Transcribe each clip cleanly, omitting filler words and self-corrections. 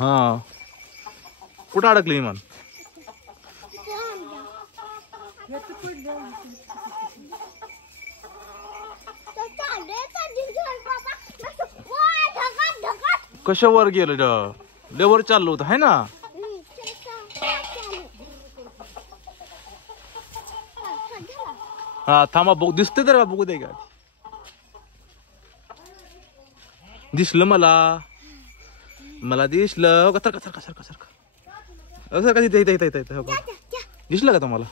हा कुठं अडकली इमान? कशावर गेलं? लेवर चाललो होतं है ना? हा थांबा बघ, दिसते तर बघू दे का? दिसलं मला दिसलं. कचर कचर कचर कचर कचर का? इथे इथे इथे इथे दिसलं का तुम्हाला?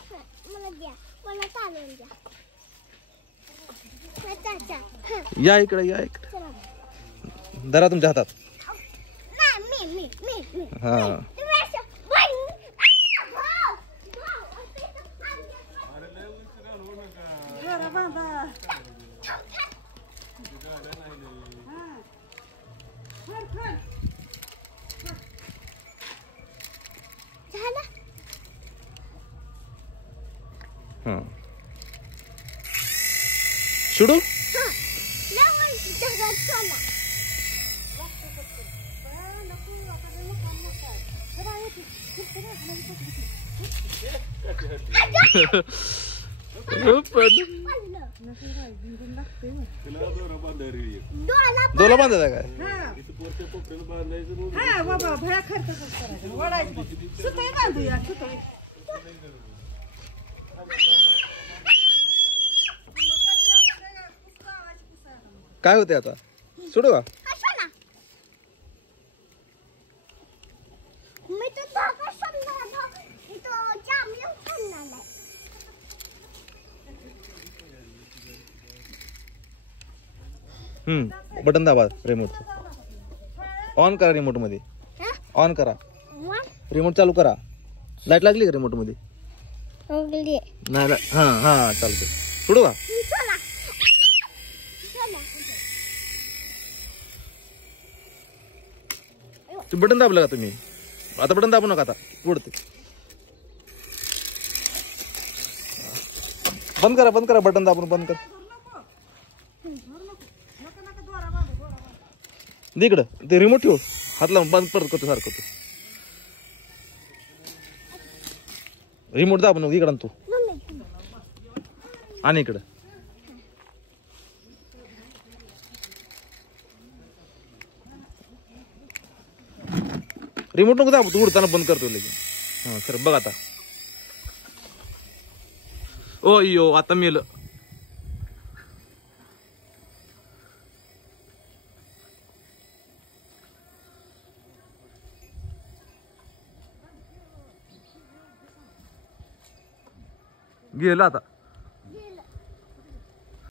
या इकडे या इकडे. धरा तुमच्या हातात. हा सोडू. दोला बांधायचा काय? काय होते आता? सोडू का? बटन दाबा रिमोट. ऑन करा रिमोट मध्ये. ऑन करा रिमोट. चालू करा. लाईट लागली का रिमोट मध्ये? नाही. हा हा चालते. सोडू का? बटन दाबलं का तुम्ही? आता बटन दाबू नका. आता उडते. बंद करा बटन दाबून बंद कर. इकडं ते रिमोट ठेव. हात लावून बंद परत करतो सारखं. तू रिमोट दाबू नको. इकडं तू आणि इकडं. रिमोट नको दाबू. तू उडताना बंद करतो लगेच. हा खरं बघ आता. ओ यो आता मेलं. गेलं आता.